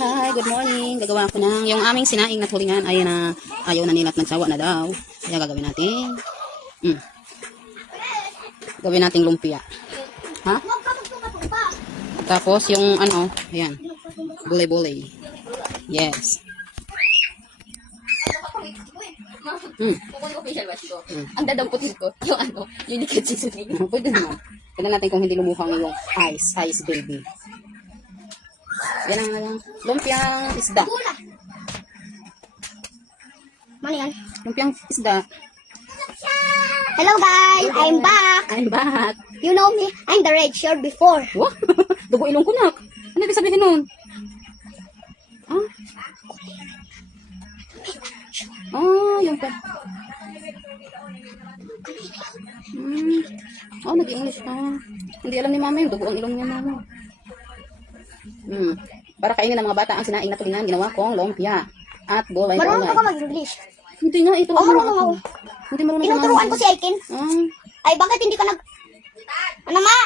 Hi, good morning. Gagawa ko ng yung aming sinaing na tulingan ay na ayaw na nila at nagsawa na daw. Kaya gagawin natin. Gawin nating lumpia. Ha? Tapos yung ano, ayan. Bulay-bulay. Yes. Ang dadamputin ko, yung ano, yung liquid seasoning. Pwede naman. Tignan natin kung hindi lumukhang yung ice baby. Yan ang lumpiang isda. Ano yan? Lumpiang isda. Hello guys, I'm back. I'm back. You know me, I'm the red shirt before. Wow! Dugo ilong ko nak. Ano ibig sabihin nun? Ah? Ah, yung pa. Oh, nag-English ka. Hindi alam ni mama yung dugo ang ilong niya mama. Para kainin ng mga bata ang sinaing na tulingan, ginawa kong lumpia at Marunong bulay-bulay. ka mag-English. Hindi nga, ito Oh, marunong ako. Hindi marunong sa Tinuturuan mama. ko si Aiken. Ay, bakit hindi ka nag... Ano ma?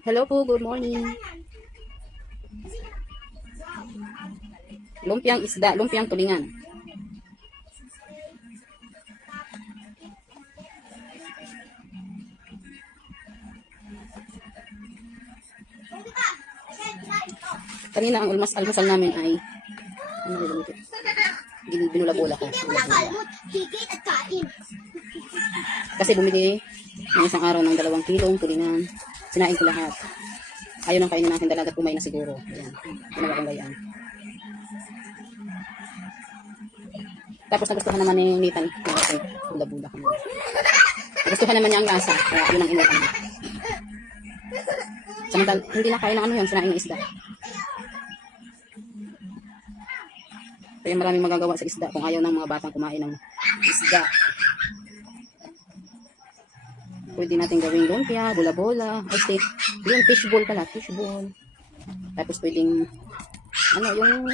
Hello po, good morning. Lumpiang isda, lumpiang tulingan. Kanina ang almusal namin ay ano yun ito? Binula-bula ko. Kalmot, higit at kain. Kasi bumili ng isang araw ng 2 kilong tulingan. Sinain ko lahat. Ayaw nang kainin natin dalaga, kumay na siguro. Ayan. Ginawa kong gayaan. Tapos nagustuhan naman ni Nathan. Okay, bula-bula kami. Nagustuhan naman niya ang lasa. Kaya yun ang inukan. Samantal, hindi na kain ng ano yun, sinaing isda. Kaya maraming magagawa sa isda kung ayaw ng mga batang kumain ng isda. Pwede natin gawing lumpia, bola-bola, o steak. Yung fishball pala, fishball. Tapos pwedeng, ano, yung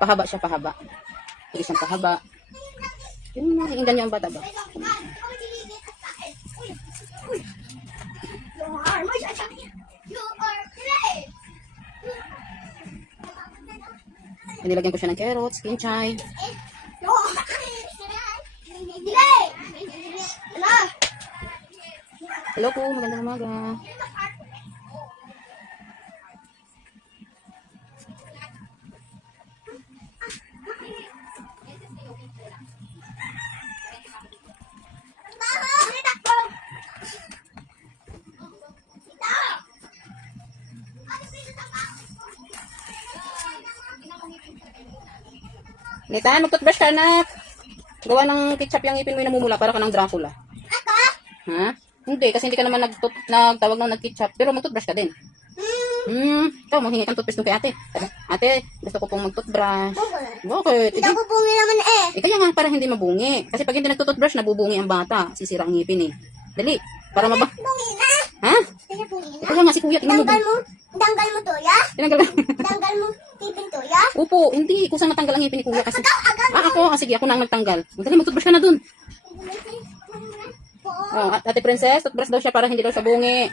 pahaba siya, pahaba. Pwede siyang pahaba. Yung nakikinggan niyo ang bata ba? Nilagyan ko siya ng carrots, kinchay. Hello po, magandang umaga. Nita, mag-toothbrush ka, anak. Gawa ng ketchup yung ngipin mo yung namumula para ka ng Dracula. Ha? Hindi, kasi hindi ka naman nagtawag ng nag-ketchup. Pero mag-toothbrush ka din. Ikaw, manghingi kang toothpaste kay ate. Ate, gusto ko pong mag-toothbrush. Bakit? Hindi ako bungi naman eh. Kaya nga, para hindi mabungi. Kasi pag hindi nagtutoothbrush, nabubungi ang bata. Sisira ang ngipin eh. Dali, para Bungi na. Ha? Sige, bungi na. Kaya nga, si kuya, tingnan mo. Tanggal mo to, ya? Tinanggal ka. Tanggal mo tipin to, ya? Upo, hindi. Kung saan matanggal ang ngipin ni kuya kasi. Sige, ako na ang nagtanggal. Dali, mag-toothbrush ka na dun. Oh, ate princess, toothbrush daw siya para hindi daw siya bungi.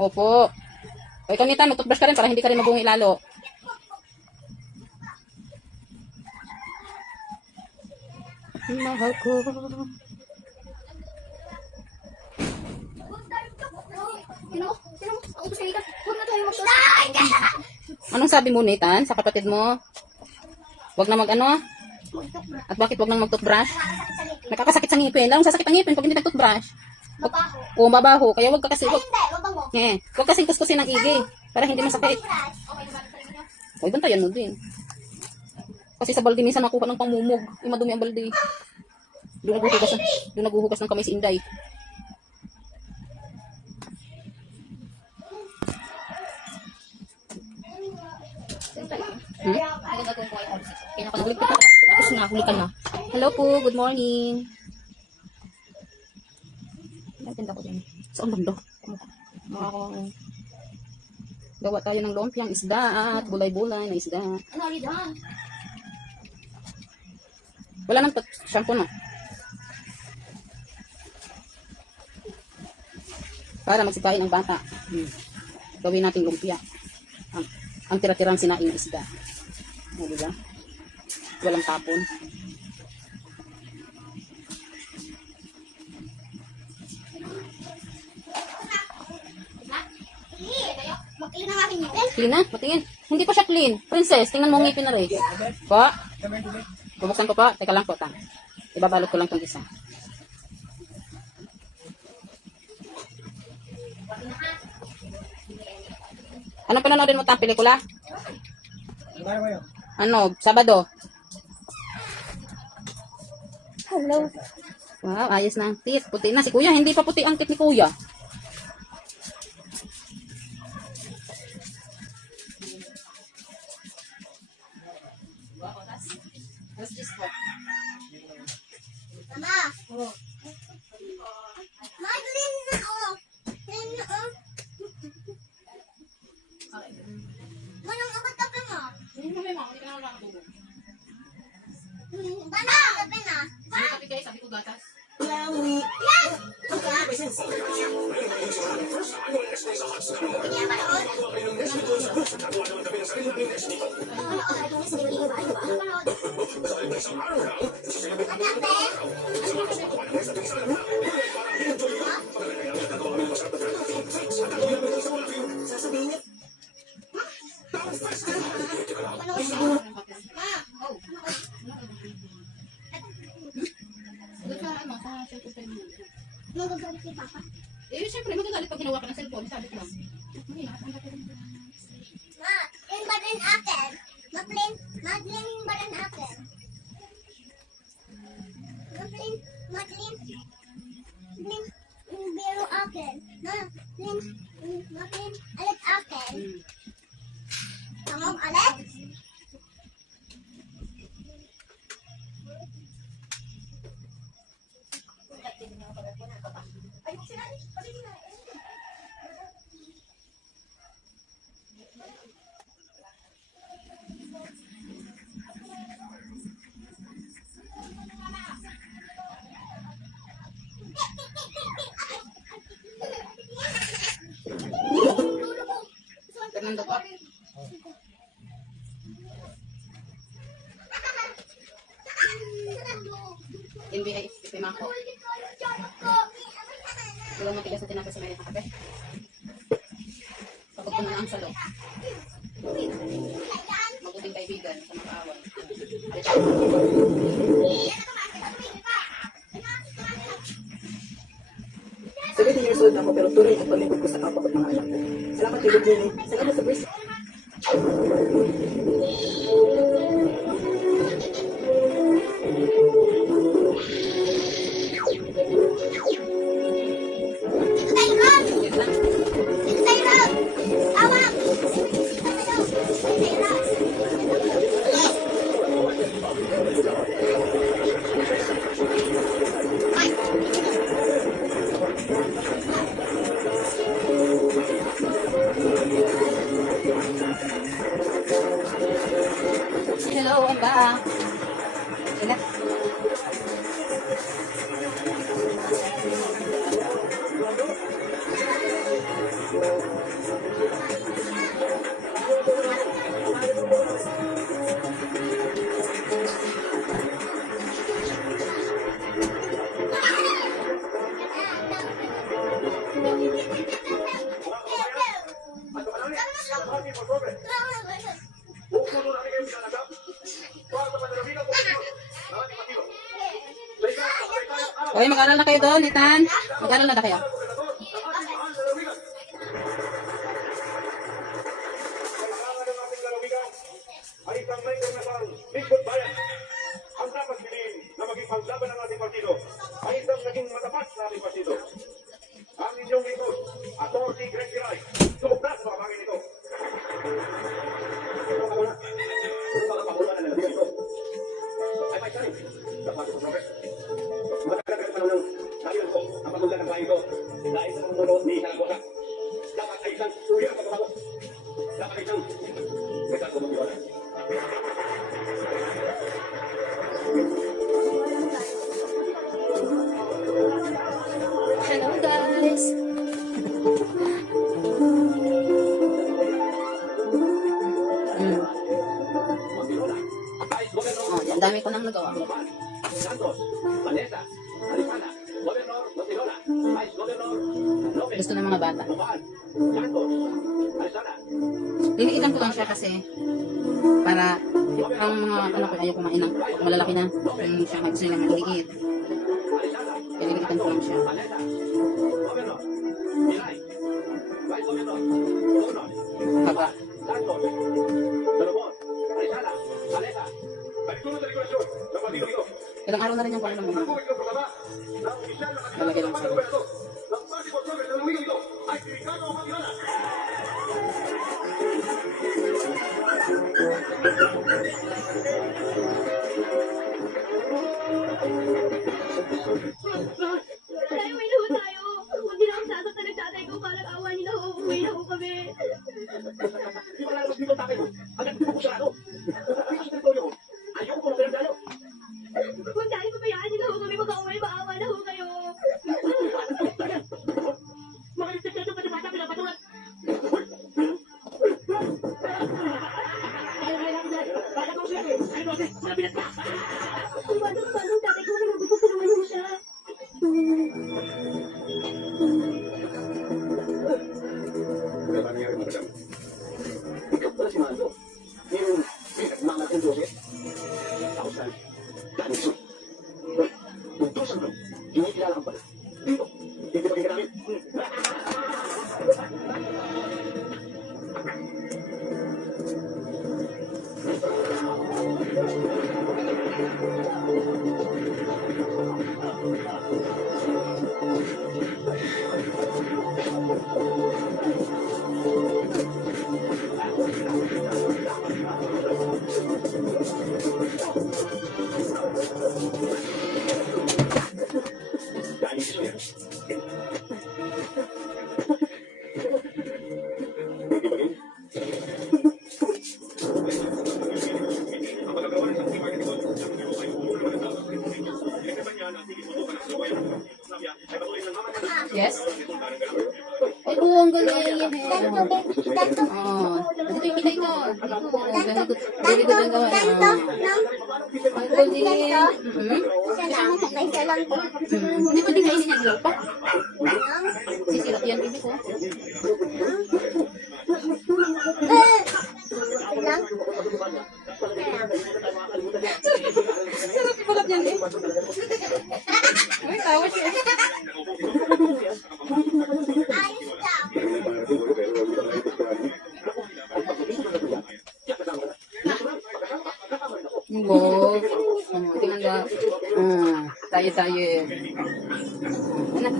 Opo. O ikaw nita, mag-toothbrush ka rin para hindi ka rin mabungi lalo. Mahal ko. Anong sabi mo, Nathan, sa kapatid mo? Wag na mag-ano? At bakit wag nang mag-toothbrush? Nakakasakit sa ngipin. Lalong sasakit ang ngipin pag hindi nag-toothbrush. O mabaho. Kaya wag ka kasi, wag kasing kuskusin ng igi para hindi masakit. O, bantayan mo din. Kasi sa balde minsan nakuha ng pangmumog. Yung madumi ang balde. Doon naguhugas ng kamay si Inday. Tapos na, huli ka na. Hello po, good morning. Natinda ko din. Saan banda? Gawa tayo ng lumpiang isda at bulay-bulay na isda. Wala nang shampoo no? Para magsipain ang bata. Gawin natin lumpia. Ang tira-tirang sinaing isda. O, diba? Walang tapon. Mag-ilan ang aking ngipin. Clean na? Patingin. Hindi pa siya clean. Princess, tingnan mo ang ngipin na rin. Po? Bubuksan ko po. Teka lang po, ta. Ibabalot ko lang itong isa. Anong panonoodin mo ta? Pelikula? Ano? Sabado? Hello. Wow, ayos na ang tit. Puti na si kuya. Hindi pa puti ang tit ni kuya. Mama. Maglin na ako. Lin na ako. Manong ako tabi mo. Bana, tabi na. Sabi ko gatas. Kaya manood. Magagalit si Papa. Eh, syempre, magagalit pag ginawa ka ng cellphone. Sabi ko lang. Ma, yun ba rin akin? Maglin ba rin akin? Maglin biro akin. Maglin alit akin. Tamang alit? Fernando po. NBA, ipimako. Tulong mo tigas na tinapos sa mayroon ng kape. Kapag ko na ang salo. Mabuting kaibigan sa mag-aaway. 17 years old ako pero tuloy at palingkod ko sa kapwa at mga anak ko. Salamat kay Lini. Salamat sa Chris. Hello, ang ba? Ingat. Okay, mag-aral na kayo doon, Ethan. Mag-aral na kayo. Ay isang may karnasal, lingkod bayan. Ang dapat bilhin na maging paglaban ng ating partido ay isang naging matapat na ating partido. Ang inyong lingkod, Atty. Greg Giray, sumugdas sa bagay nito. Ito ka muna. Ito ka pakulan na nalabigan ito. Ay, may sarin. Dapat sa progress. Matagal ka panahon ng sabihan ko ang pagkulan ng bayan ito dahil sa pangmulo ni Saragosa. Dapat ay isang suya ang pagkakabot. Dapat ay isang metal ko mag-iwanan. Hello, guys. Gusto ng mga bata. Bukal, Santos, Alisana, Liliitan ko lang siya kasi para ang mga anak ko ayaw kumain ng pag malalaki na. Yung siya gusto nila maliliit. Alisana, Kaya liliitan ko lang siya. Aleta, Gobernador, Milay, Vice Gobernador, Gobernador, Haba. Santos, Salomon, Alisana, Aleta, Baliktulong sa likulasyon ng partido ito. Ilang araw na rin yung pala ng mga. Ang ng programa ng opisyal na Lalagay lang kandidato sa ng gobernador ng Party for Progress ng Lumino ito ay si Ricardo Matirana. Tayo, may luho tayo. Huwag nila akong sasaktan ng tatay ko. Parang awa niyo na ho. Umuwi na ho kami. Di ba lalabas dito ang tatay mo? Hanggang hindi mo ko sarado. Dito sa teritoryo ko. Ayoko ko ng tayo. Huwag tayo pabayaan niyo na ho kami. Mag-away, maawa na ho kayo. Magaling ka dito pati bata pinapatulan. Baka daw siya eh. Ano daw siya? Sinabi na. Kung paano ang tatay ko, nilabot ko tulungan niyo siya. Ano ba nangyari mga kasama? Ikaw pala si Mando. Yung pinagmamat ng Joseph. Ako saan? Daniso. Kung tusan ko, hindi kilala kang pala. Dito. Hindi pa namin. Daniso yan. Hindi ba yun? Ang magagawa ng isang team ito, ay umulo ng tao. Pinagsaban niya na sige subukan ang sabayan ng sabi ay patuloy ng mama niya. Yes? Itong tarang galaw. Ay, buong galing. Ganto, Oo. Ito yung kita ito. ganto, Very good ang gawa. ganto, Ang galing. Isa lang, isa lang po. Hindi ba din kainin niya ilaw pa? Sisilap yan, bibi ko. Isa lang. Sarap ibalap yan eh. Ay, tawa siya. Ayos daw. Wow. Tingnan ba? Tayo. Anak.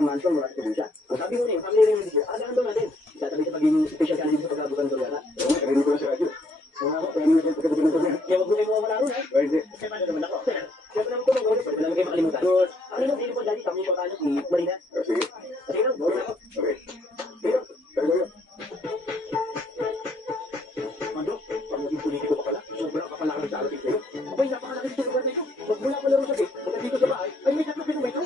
Sabi mo niya, sabi niya rin dito, ano ba natin? Tatabi sa pagiging special candidate sa pagkabukan ngToriana. Oo, narinig ko na sa radyo. Kaya wag mo kayo mawala ron, ha? Kaya paano naman ako? Kaya pa naman tulong, pwede pa naman kayo makalimutan. Ano yung hindi po dali, kami yung tayo si Marina. Sige. Sige lang, gawin ako. Okay. Sige lang, gawin. Mando, pag naging politiko ka pala, sobrang kapalakan sa arating kayo. Abay, napakalaki sa lugar na ito. Magmula pala rin sa gate, pagka dito sa bahay, ay may tatlo kilometro.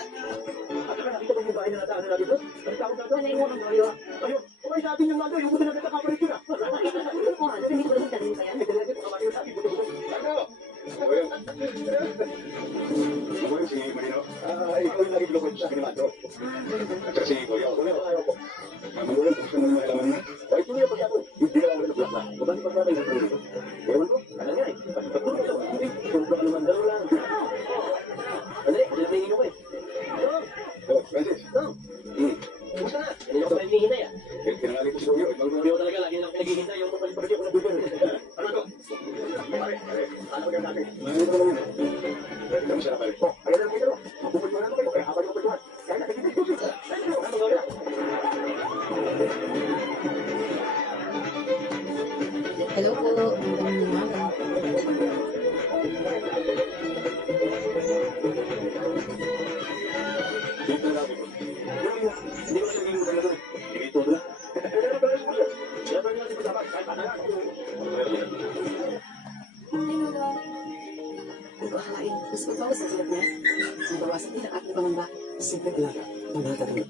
At saka nakita mo yung bahay na nataanan natin doon? Ang tawag natin, ano yung mga ngayon? Ayun, okay sa atin yung nando, yung buto na nagkakapalit yun, ha? Hindi ko lang sabihin pa yan. Hindi ko lang sabihin sa atin, buto. Ano? Ako yung si Marino. Ikaw yung naging lukod sa kinimado. At saka si Kuya. Ayaw ko. Mamulan, gusto mo naman alaman na. Ay, tuloy ang pagkakon. Hindi ka lang wala na blak. Mabalik pa natin yung tuloy. Ewan ko, alam niya eh. Pagkakon ko. Hindi, sobrang naman dalo lang. Ano eh, kasi natingin ko eh. Oh, Francis. Kumusta na? Hindi ako pa hinihintay ah. Pinangalit ko si Kuya. Ibang Hindi ko talaga, lagi na ako naghihintay. Yung kapaliparasyon ko na dugan. Ano to? pare. Ano ba natin? Manulit ko lang yun. Pwede kami siya napalik. Kaya lang kayo. Mapupultuhan naman kayo. Kaya habang yung pultuhan. Kaya na, tigil dito. Ano gawin na? Hello po. Magandang umaga. Dito na ako. Hindi ko naging maganda doon. Hindi todo na. Kaya pa rin natin pagdapat. Kahit paano na. Kung kakalain, mas magbawas sa tulad niya. Ang bawasan din ang ating pangamba. Simple talaga. Ang nakakaganda.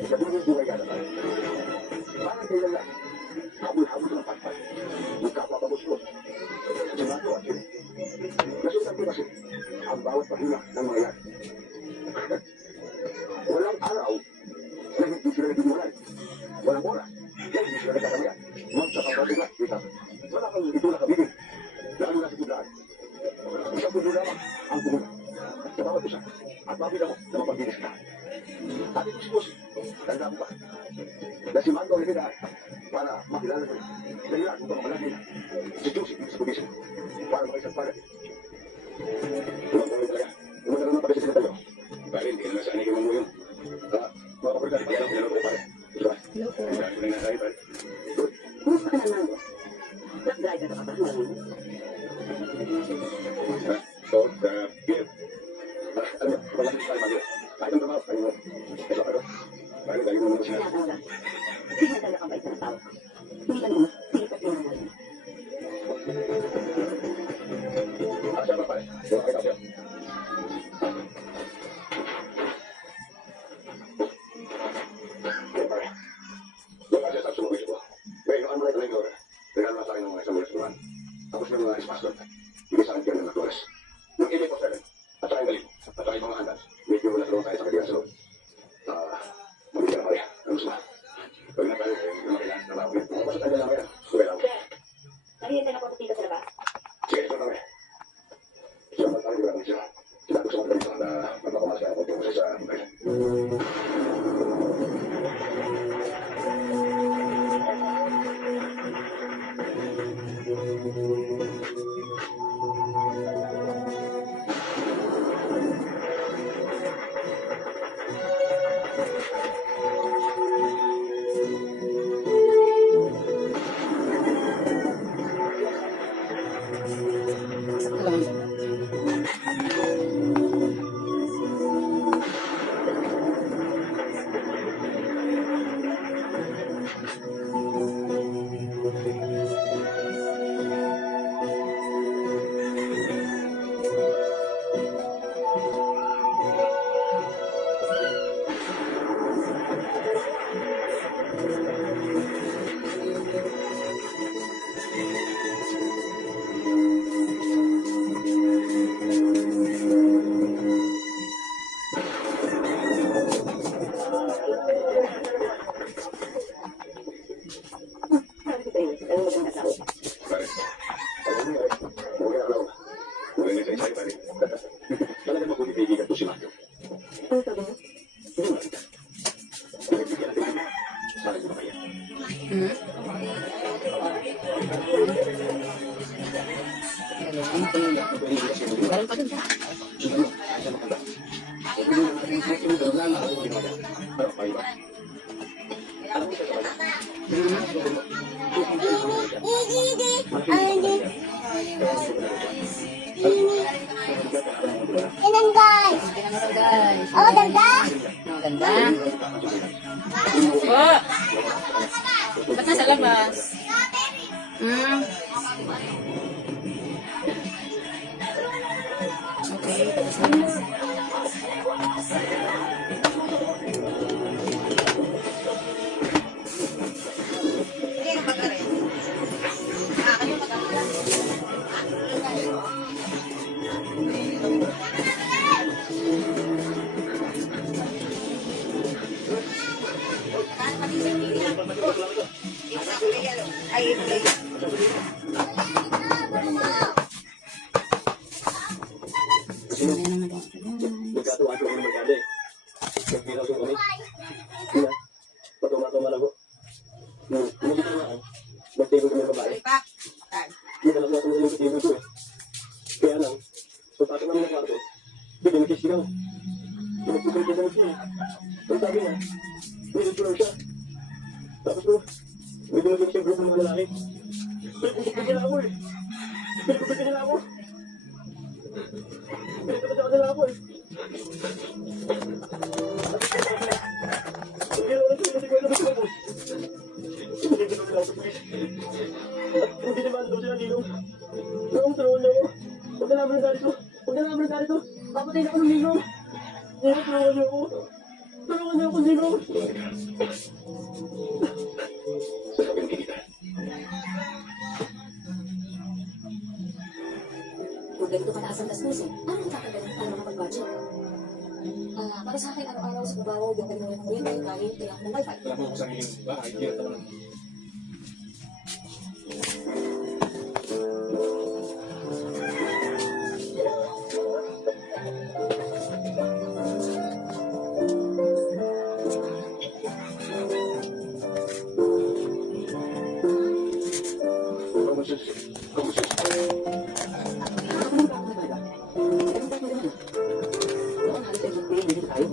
Sabi mo yung buhay ka na. Parang kailan lang. Habol-habol ng pagpag. ng pora. Yan, hindi sila nagkakamayan. Magkakapagpagla, kita. Wala kang itulak kabigin. Lalo na sa tundaan. Isang puno lamang ang puno. Sa bawat isa. At mabila mo na mapagilis ka. At ito si Pusi. Tanda mo ba? Na si Mando ang ibigay para makilala mo. Dahilan upang mamalagi na. Si Josie sa pugising. Para makaisang pala. Tuwag mo talaga. Umana naman pala sa tayo. Pare, hindi ka naman saan ikiwan mo yun. Mga kapalit, pala lang ko pare. Diba? Hello po. Ang ko na nga tayo pare. Kumusta ka naman mo? Truck driver ka pa ba? So, Gil. Alam mo, wala kang tayo mag-iwas. Kahit ang trabaho, tayo mo. Ito ka rin. Pare, tayo mo naman sila. Tinatawag. Tingnan talaga kabait na tao. Hindi ka naman. Sige pa tingnan natin. Asya ba pare? Wala kayo kapya. Pare. Yung asya sa sumuwi ko. Ngayon, ano na ito na regalo na sa akin ng mga isang restaurant. Tapos ng mga espasyon. Hindi sa akin kaya ng Torres. Yung ili ko sa akin. At saka yung galing. At saka yung mga handas. Medyo wala sa loob tayo sa kanya sa loob. Mabigyan na pare. Ano gusto ba? Pag na tayo, yung mga kailangan na tao. Mapasok tayo na lang yan. Suwe lang. Nahihintay na po dito sa labas. Sige, ito kami. Salamat tayo lang siya. Sinabi ko sa mga ganito na magpapamalas ka ako tungkol sa bayan. Alam. Sabi ko tayo. Ano magandang asawa? Pare, alam mo yun, huwag ka lang. Huwag na sa isay, pare. Talaga mabuti kaibigan ko si Mario. Ano sabi mo? Hindi mo nakita. Nagbigyan natin kami. Sa akin mo kaya. Hmm? Ano pa yun? Meron pa din siya. Ano pa iba? Alam mo siya sa kanya. Inan guys. Tingnan mo guys. Oh, ganda. Ang ganda. Oh! Ba't nasa labas? Hmm? Okay, tapos na. Ayan ang Nagkatuwa ko ng magkada eh. Nagbilang ko kami. Kaya, patumatuma lang ko. Nagbilang ko nga. Nagtigo kami ng babae. Hindi na lang natin yung tigo ko eh. Kaya lang, pagpasok namin ng kwarto, bigyan ng kisigaw. Pinagpupay ko siya eh. Ang sabi niya, nilipulaw siya. Tapos ko, may dumagin siyang grupo ng mga lalaki. Pinagpupay nila ako eh. Pinagpupay nila ako. Pinagpupay nila ako eh. Hindi naman siya, hindi ko alam ito ako. Hindi ko alam ito. At hindi naman daw siya nilong. Tulungan niyo ako. Huwag na naman na dito. Huwag na naman na dito. Papatayin ako ng nilong. Tulungan niyo ako. Tulungan niyo ako, nilong. Sa sabihin kita. Kung ganito kataas ang gastusin, ano ang kakagaling para makapag-budget? Para sa akin, araw-araw sa trabaho, yung kailangan ng wifi, kain, kailangan ng wifi. Wala mo akong sariling bahay, hirap naman. Promises. Promises. Ako na ba ako na talaga? Ano ba naman? Noon, halos ay mag-pray, hindi tayo.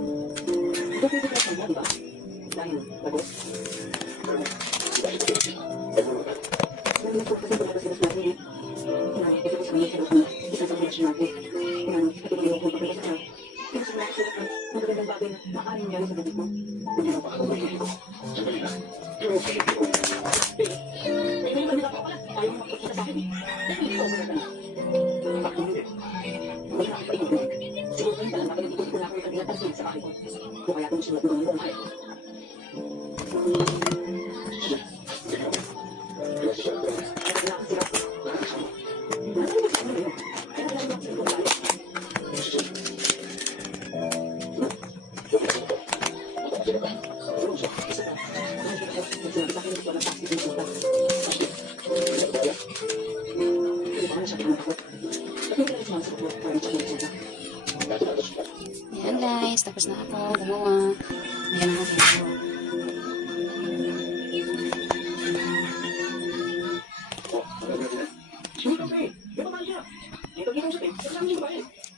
Ito pwede tayo kanya, di ba? Dahil, bago. Dahil po kasi pala kasi natin eh. Kailangan, ito sa mga sarap na isang relasyon natin. Kailangan, katuloy yung kung pagkakita sa pero sa mga sarap na magagandang bagay na maaaring nangyari sa bibig mo. Hindi mo pa ako magiging. Sandali na. Yung sa ko. May may malita pa pala. Ayaw mo magpakita sa akin eh. Dahil ikaw ba na Ako hindi. wala akong paingin. Siguro ngayon pala mapaligid ko na ako yung kanila tansin sa akin ko. Kung kaya kung sulat doon yung mahal. Gracias a Dios. Kaya wala akong sila. Ano ba sa ano yun? Kaya wala akong sila kung galing. Isa pa. Ano ba sinabi sa akin na wala plastic yung sulat? Hindi ba na siya pinatakot? Ba't hindi ka lang sumasagot mo? Parang siya yung sulat. Ayan guys, tapos na ako gumawa. Ayan ang video.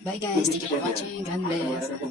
Bye guys, thank you for watching. God bless.